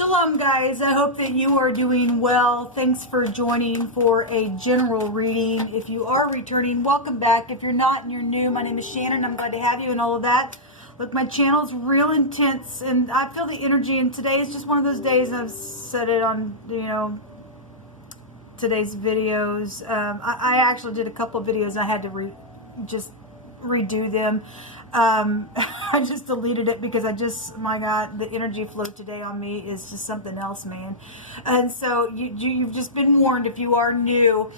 Shalom guys, I hope that you are doing well. Thanks for joining for a general reading. If you are returning, welcome back. If you're not and you're new, my name is Shannon. I'm glad to have you and all of that. Look, my channel's real intense and I feel the energy, and today is just one of those days. I've said it on, today's videos. I actually did a couple of videos. I had to just redo them. I just deleted it because my God, the energy flow today on me is just something else, man. And so you've just been warned. If you are new,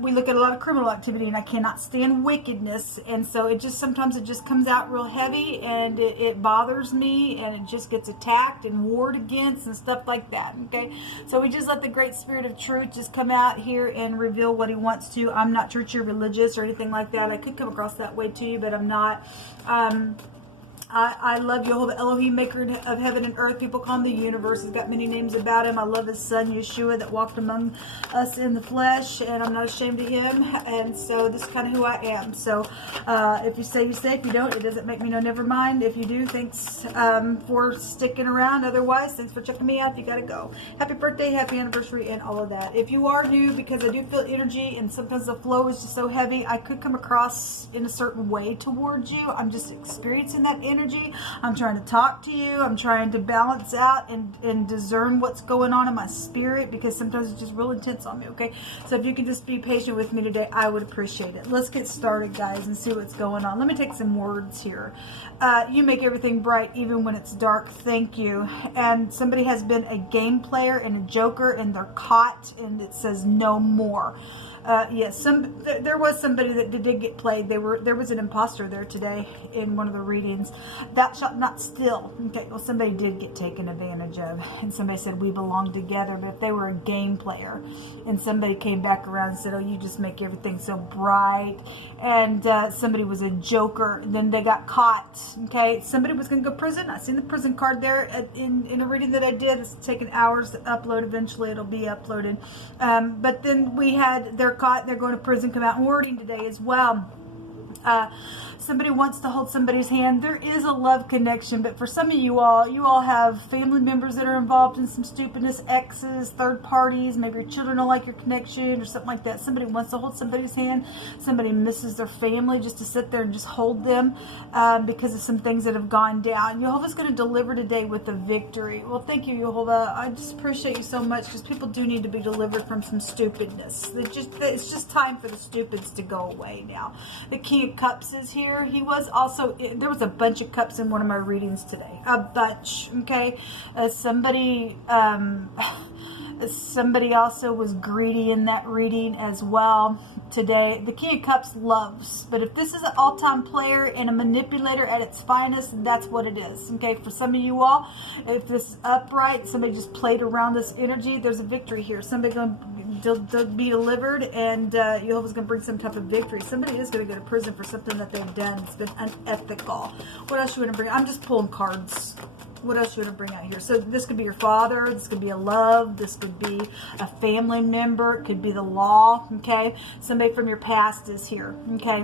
we look at a lot of criminal activity, and I cannot stand wickedness. And so sometimes it just comes out real heavy, and it bothers me, and it just gets attacked and warred against and stuff like that. Okay. So we just let the great spirit of truth just come out here and reveal what he wants to. I'm not churchy or religious or anything like that. I could come across that way to you, but I'm not. I love Jehovah Elohim, maker of heaven and earth. People call him the universe. He's got many names about him. I love his son, Yeshua, that walked among us in the flesh, and I'm not ashamed of him. And so this is kind of who I am. So if you say, you say. If you don't, it doesn't make me no never mind. If you do, thanks for sticking around. Otherwise, thanks for checking me out. If you got to go. Happy birthday, happy anniversary, and all of that. If you are new, because I do feel energy, and sometimes the flow is just so heavy, I could come across in a certain way towards you. I'm just experiencing that energy. I'm trying to talk to you. I'm trying to balance out and discern what's going on in my spirit, because sometimes it's just real intense on me, okay? So if you could just be patient with me today, I would appreciate it. Let's get started, guys, and see what's going on. Let me take some words here. You make everything bright even when it's dark. Thank you. And somebody has been a game player and a joker, and they're caught, and it says no more. Yes, there was somebody that did get played. There was an imposter there today in one of the readings. Thou shalt not steal. Okay, well, somebody did get taken advantage of, and somebody said we belong together. But if they were a game player, and somebody came back around and said, "Oh, you just make everything so bright," and somebody was a joker, then they got caught. Okay, somebody was going to go to prison. I seen the prison card there in a reading that I did. It's taken hours to upload. Eventually, it'll be uploaded. But then we had they're caught, they're going to prison, come out in wording today as well. Somebody wants to hold somebody's hand. There is a love connection, but for some of you all have family members that are involved in some stupidness, exes, third parties, maybe your children don't like your connection or something like that. Somebody wants to hold somebody's hand. Somebody misses their family just to sit there and just hold them because of some things that have gone down. Jehovah's going to deliver today with a victory. Well, thank you, Jehovah. I just appreciate you so much, because people do need to be delivered from some stupidness. It's just time for the stupids to go away now. The King of Cups is here. He was also, there was a bunch of cups in one of my readings today. A bunch, okay? Somebody also was greedy in that reading as well today. The King of Cups loves, but if this is an all-time player and a manipulator at its finest, that's what it is, okay? For some of you all, if this is upright, somebody just played around this energy, there's a victory here. Somebody going to be delivered, and Jehovah's going to bring some type of victory. Somebody is going to go to prison for something that they've done. It's been unethical. What else you want to bring? I'm just pulling cards. What else you want to bring out here? So this could be your father. This could be a love. This could be a family member. It could be the law, okay? Somebody from your past is here, okay?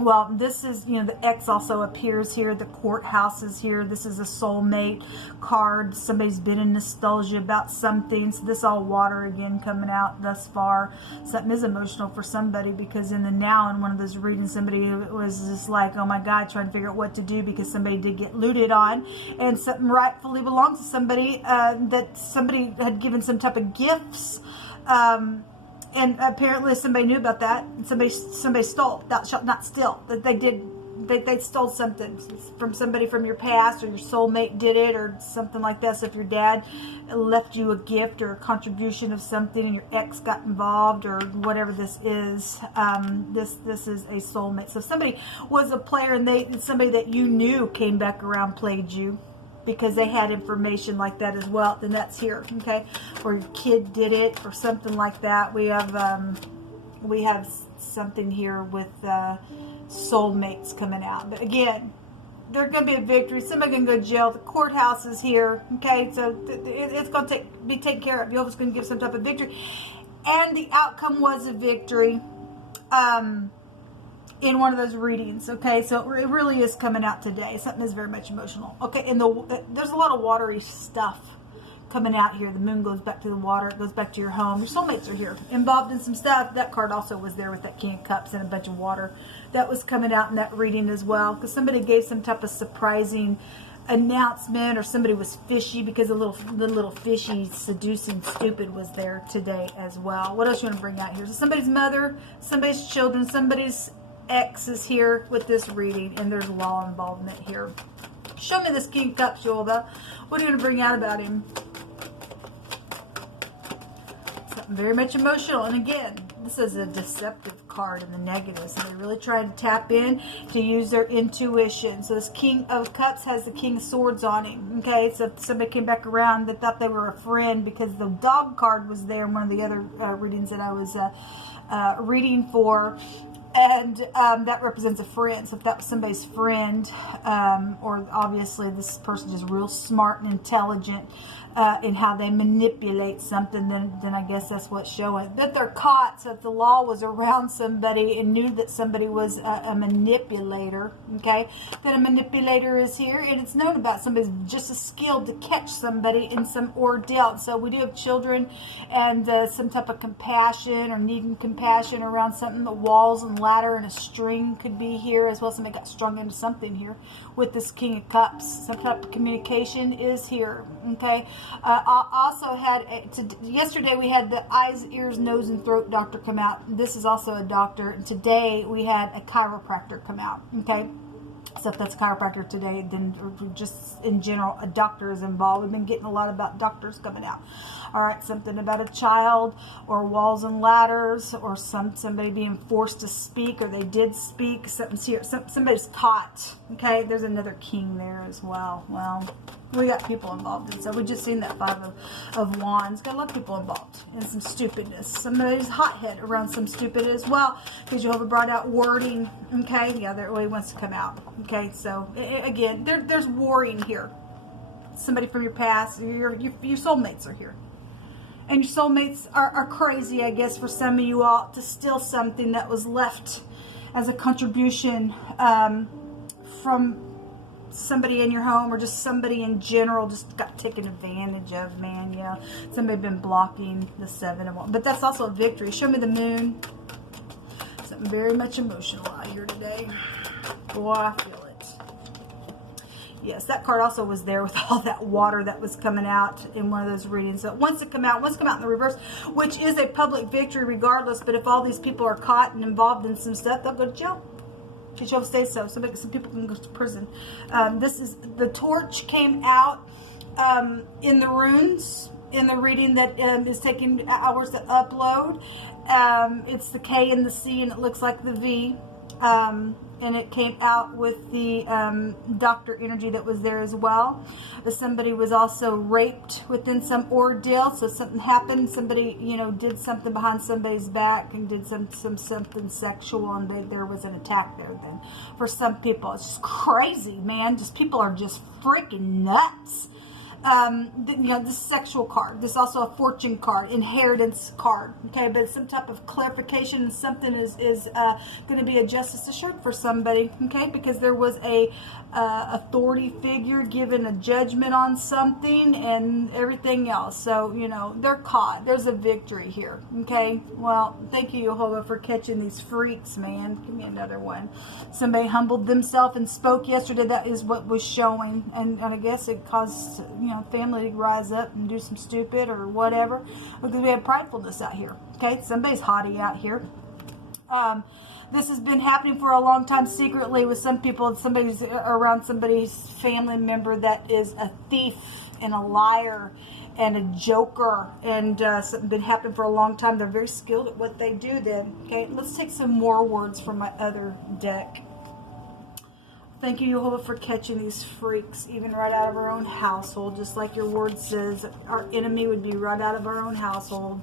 Well, this is, the X also appears here. The courthouse is here. This is a soulmate card. Somebody's been in nostalgia about something. So this all water again coming out thus far. Something is emotional for somebody, because in the now, in one of those readings, somebody was just like, oh my God, trying to figure out what to do because somebody did get looted on, and something rightfully belongs to somebody, that somebody had given some type of gifts. And apparently somebody knew about that, and somebody stole. Thou shalt not steal. They stole something from somebody from your past, or your soulmate did it, or something like that. So if your dad left you a gift or a contribution of something, and your ex got involved, or whatever this is, this is a soulmate. So if somebody was a player, and somebody that you knew came back around, played you, because they had information like that as well, then that's here, okay? Or your kid did it, or something like that. We have something here with soulmates coming out. But again, there's going to be a victory. Somebody can go to jail. The courthouse is here, okay? So it's going to be taken care of. Jehovah's going to give some type of victory, and the outcome was a victory. In one of those readings, okay? So it really is coming out today. Something is very much emotional, okay? And there's a lot of watery stuff coming out here. The moon goes back to the water. It goes back to your home. Your soulmates are here, involved in some stuff. That card also was there with that King of Cups and a bunch of water. That was coming out in that reading as well, because somebody gave some type of surprising announcement, or somebody was fishy, because the little fishy, seducing stupid was there today as well. What else you want to bring out here? So somebody's mother, somebody's children, somebody's ex is here with this reading, and there's law involvement here. Show me this King of Cups, Yola. What are you going to bring out about him? Something very much emotional. And again, this is a deceptive card in the negative. So they're really trying to tap in to use their intuition. So this King of Cups has the King of Swords on him. Okay, so if somebody came back around that thought they were a friend, because the dog card was there in one of the other readings that I was reading for. And that represents a friend. So if that was somebody's friend, or obviously this person is real smart and intelligent in how they manipulate something, then I guess that's what's showing. But they're caught. So if the law was around somebody and knew that somebody was a manipulator, okay, then a manipulator is here, and it's known about somebody's just as skilled to catch somebody in some ordeal. So we do have children and some type of compassion or needing compassion around something. The walls and ladder and a string could be here as well. Somebody got strung into something here with this King of Cups. Some type of communication is here. Okay. I also had yesterday we had the eyes, ears, nose, and throat doctor come out. This is also a doctor. And today we had a chiropractor come out. Okay. So if that's a chiropractor today, then just in general, a doctor is involved. We've been getting a lot about doctors coming out. All right, something about a child or walls and ladders, or somebody being forced to speak, or they did speak. Something's here. Somebody's caught. Okay, there's another king there as well. Well, we got people involved, and so we just seen that Five of Wands. Got a lot of people involved in some stupidness. Somebody's hothead around some stupid as well, because Jehovah brought out wording. Okay, yeah, there he wants to come out. Okay, so again, there's warring here. Somebody from your past, your soulmates are here. And your soulmates are crazy, I guess, for some of you all, to steal something that was left as a contribution from somebody in your home, or just somebody in general just got taken advantage of, man. You know, somebody been blocking the Seven of Wands. But that's also a victory. Show me the moon. Something very much emotional out here today. Boy, I feel it. Yes, that card also was there with all that water that was coming out in one of those readings. So it wants to come out in the reverse, which is a public victory regardless. But if all these people are caught and involved in some stuff, they'll go to jail. Jehovah stays so. Some people can go to prison. This is the torch came out in the runes in the reading that is taking hours to upload. It's the K and the C, and it looks like the V. And it came out with the doctor energy that was there as well. Somebody was also raped within some ordeal, so something happened. Somebody, you know, did something behind somebody's back and did something sexual, and there was an attack there. Then for some people, it's just crazy, man. Just people are just freaking nuts. You know, this sexual card. This is also a fortune card, inheritance card. Okay, but some type of clarification, and something is going to be a justice assured for somebody. Okay, because there was a authority figure given a judgment on something and everything else. So, you know, they're caught. There's a victory here. Okay, well, thank you, Jehovah, for catching these freaks, man. Give me another one. Somebody humbled themselves and spoke yesterday. That is what was showing, and I guess it caused, you know, family to rise up and do some stupid or whatever, because we have pridefulness out here. Okay, somebody's haughty out here. This has been happening for a long time secretly with some people. Somebody's around somebody's family member that is a thief and a liar and a joker, and something been happening for a long time. They're very skilled at what they do. Then, okay, let's take some more words from my other deck. Thank you, Jehovah, for catching these freaks, even right out of our own household, just like your word says. Our enemy would be right out of our own household.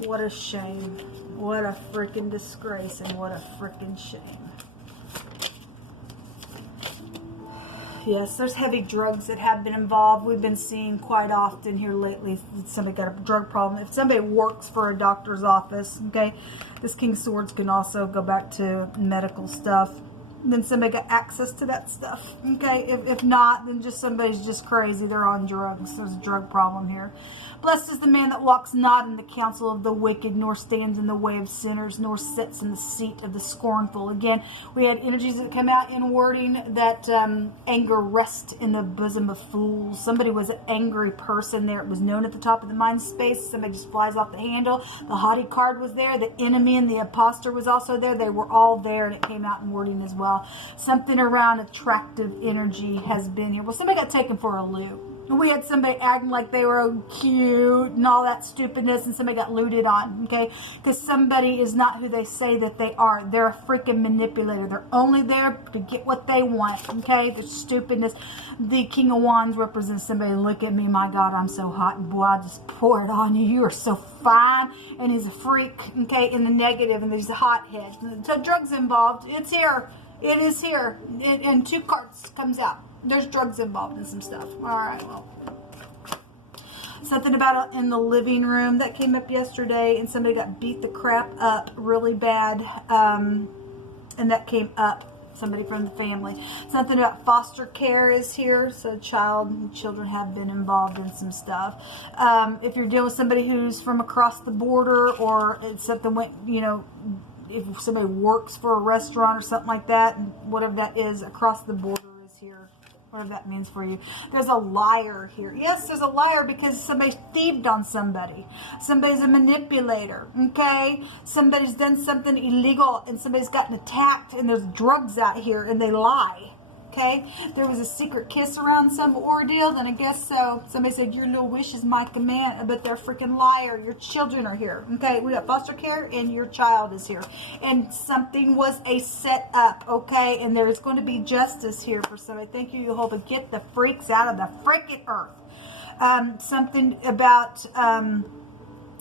What a shame. What a freaking disgrace, and what a freaking shame. Yes, there's heavy drugs that have been involved. We've been seeing quite often here lately. Somebody got a drug problem. If somebody works for a doctor's office, okay, this King of Swords can also go back to medical stuff. then somebody got access to that stuff. Okay, if not, then just somebody's just crazy. They're on drugs. There's a drug problem here. Blessed is the man that walks not in the counsel of the wicked, nor stands in the way of sinners, nor sits in the seat of the scornful. Again, we had energies that come out in wording that anger rests in the bosom of fools. Somebody was an angry person there. It was known at the top of the mind space. Somebody just flies off the handle. The haughty card was there. The enemy and the imposter was also there. They were all there, and it came out in wording as well. Something around attractive energy has been here. Well, somebody got taken for a loop. We had somebody acting like they were cute and all that stupidness, and somebody got looted on, okay? Because somebody is not who they say that they are. They're a freaking manipulator. They're only there to get what they want, okay? The stupidness. The King of Wands represents somebody, look at me, my God, I'm so hot, and boy, I'll just pour it on you. You are so fine. And he's a freak, okay, in the negative, and he's a hothead. So drugs involved. It's here. It is here. And 2 cards comes out. There's drugs involved in some stuff. All right, well. Something about in the living room that came up yesterday, and somebody got beat the crap up really bad. And that came up. Somebody from the family. Something about foster care is here. So children have been involved in some stuff. If you're dealing with somebody who's from across the border, or it's something went, you know, if somebody works for a restaurant or something like that, and whatever that is, across the border is here. Whatever that means for you. There's a liar here. Yes, there's a liar because somebody thieved on somebody. Somebody's a manipulator, okay? Somebody's done something illegal and somebody's gotten attacked, and there's drugs out here and they lie, okay? There was a secret kiss around some ordeal, then I guess so. Somebody said, your little wish is my command, but they're a freaking liar. Your children are here, okay? We got foster care and your child is here. And something was a setup, okay? And there is going to be justice here for somebody. Thank you, Jehovah. Get the freaks out of the freaking earth. Something about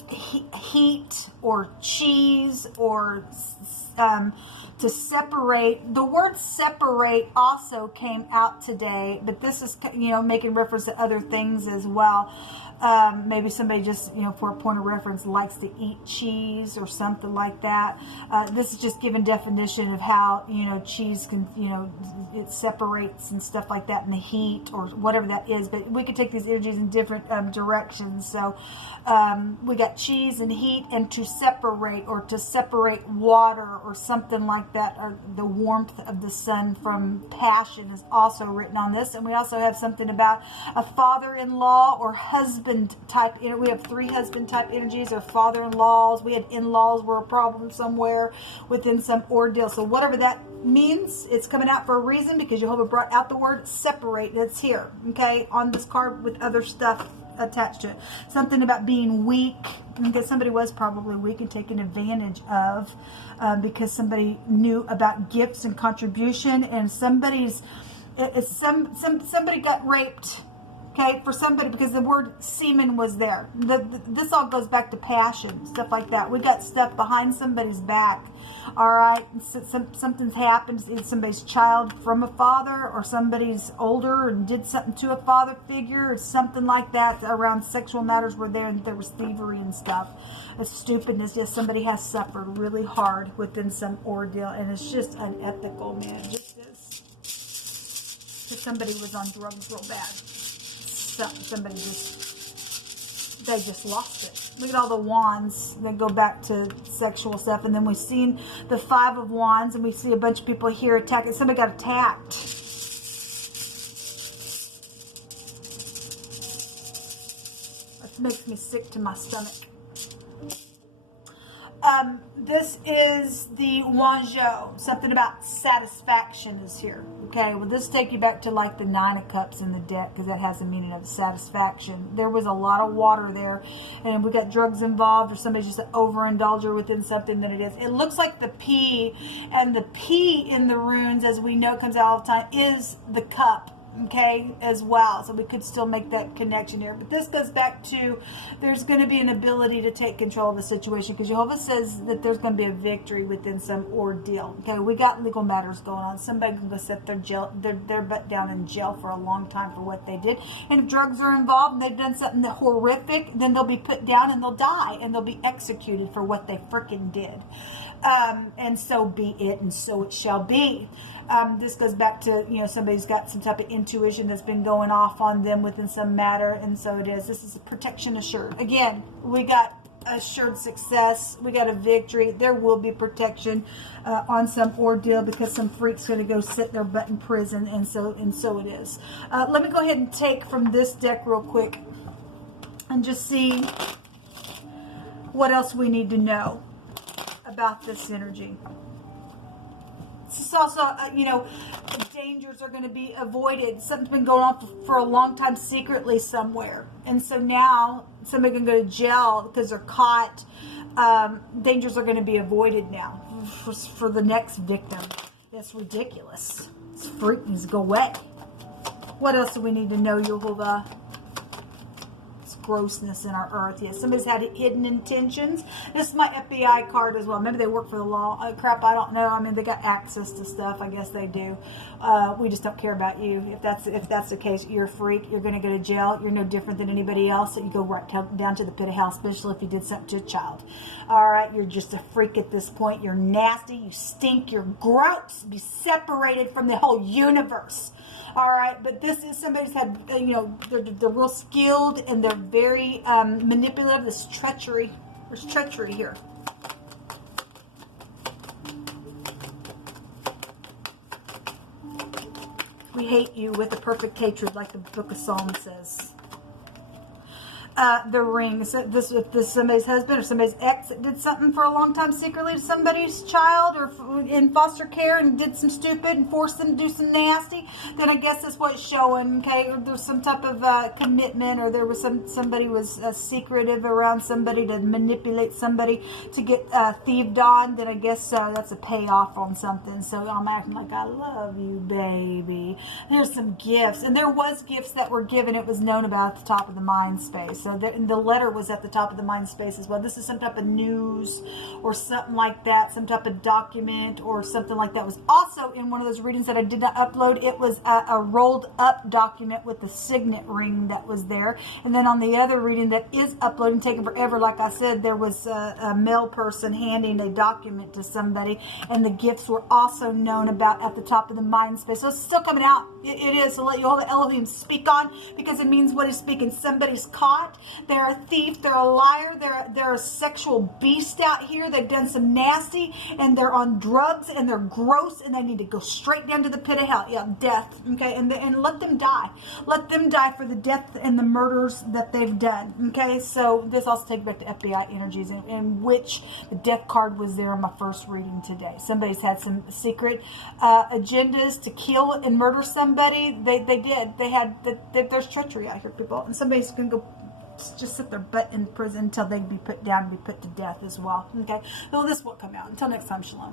heat or cheese or to separate. The word separate also came out today, but this is, you know, making reference to other things as well. Maybe somebody just, you know, for a point of reference, likes to eat cheese or something like that. This is just giving definition of how, you know, cheese can, you know, it separates and stuff like that in the heat or whatever that is. But we could take these energies in different directions. So we got cheese and heat, and to separate, or to separate water or something like that, or the warmth of the sun from passion is also written on this. And we also have something about a father-in-law or husband type. We have 3 husband type energies, or father-in-laws. We had in-laws were a problem somewhere within some ordeal. So whatever that means, it's coming out for a reason, because Jehovah brought out the word separate. It's here, okay, on this card with other stuff attached to it. Something about being weak, because somebody was probably weak and taken advantage of, because somebody knew about gifts and contribution, and somebody got raped. Okay, for somebody, because the word semen was there. This all goes back to passion, stuff like that. We got stuff behind somebody's back. All right, something's happened. It's somebody's child from a father, or somebody's older and did something to a father figure, or something like that around sexual matters were there, and there was thievery and stuff. It's stupidness. Yes, somebody has suffered really hard within some ordeal, and it's just unethical, man. It just is. Because somebody was on drugs real bad. Somebody they just lost it. Look at all the wands that go back to sexual stuff. And then we've seen the 5 of wands, and we see a bunch of people here attacking. Somebody got attacked. It makes me sick to my stomach. This is the Wanzhou. Something about satisfaction is here. Okay, well, this take you back to like the 9 of Cups in the deck, because that has a meaning of satisfaction. There was a lot of water there, and we got drugs involved, or somebody's just an overindulger within something that it is. It looks like the P, and the P in the runes, as we know, comes out all the time, is the cup. Okay, as well. So we could still make that connection here. But this goes back to, there's going to be an ability to take control of the situation, because Jehovah says that there's going to be a victory within some ordeal. Okay, we got legal matters going on. Somebody can go set their butt down in jail for a long time for what they did. And if drugs are involved and they've done something horrific, then they'll be put down and they'll die, and they'll be executed for what they freaking did. And so be it, and so it shall be. This goes back to, somebody's got some type of intuition that's been going off on them within some matter, and so it is. This is protection assured. Again, we got assured success. We got a victory. There will be protection on some ordeal because some freak's going to go sit their butt in prison, and so it is. Let me go ahead and take from this deck real quick and just see what else we need to know about this energy. This is also, dangers are going to be avoided. Something's been going on for a long time secretly somewhere. And so now somebody can go to jail because they're caught. Dangers are going to be avoided now for the next victim. It's ridiculous. It's freak needs to go away. What else do we need to know, Yehovah? Grossness in our earth. Yes, somebody's had hidden intentions. This is my FBI card as well. Maybe they work for the law. Crap, I don't know. I mean, they got access to stuff. I guess they do. We just don't care about you. If that's the case, you're a freak. You're going to go to jail. You're no different than anybody else. So you go right down to the pit of hell, especially if you did something to a child. All right, you're just a freak at this point. You're nasty. You stink. You're gross. Be separated from the whole universe. All right, but this is somebody's had, they're real skilled and they're very manipulative. This treachery. There's treachery here. We hate you with a perfect hatred, like the book of Psalms says. The ring. So this is somebody's husband or somebody's ex that did something for a long time secretly to somebody's child or in foster care and did some stupid and forced them to do some nasty, then I guess that's what it's showing. Okay, or there's some type of commitment, or there was somebody was secretive around somebody to manipulate somebody to get thieved on. Then I guess that's a payoff on something. So I'm acting like I love you, baby. Here's some gifts, and there was gifts that were given. It was known about at the top of the mind space. So the letter was at the top of the mind space as well. This is some type of news or something like that, some type of document or something like that. Was also in one of those readings that I did not upload. It was a rolled up document with the signet ring that was there. And then on the other reading that is uploading, taking forever, like I said, there was a male person handing a document to somebody, and the gifts were also known about at the top of the mind space. So it's still coming out. It is. So let Yehovah Elohim speak on, because it means what he's speaking. Somebody's caught. They're a thief. They're a liar. They're a sexual beast out here. They've done some nasty, and they're on drugs, and they're gross, and they need to go straight down to the pit of hell. Yeah, death. Okay, and let them die. Let them die for the death and the murders that they've done. Okay, so this also takes back to FBI energies, in which the death card was there in my first reading today. Somebody's had some secret agendas to kill and murder somebody. They did. They had. There's treachery out here, people, and somebody's gonna go just sit their butt in prison until they be put down and be put to death as well. Okay, well, this will come out. Until next time, shalom.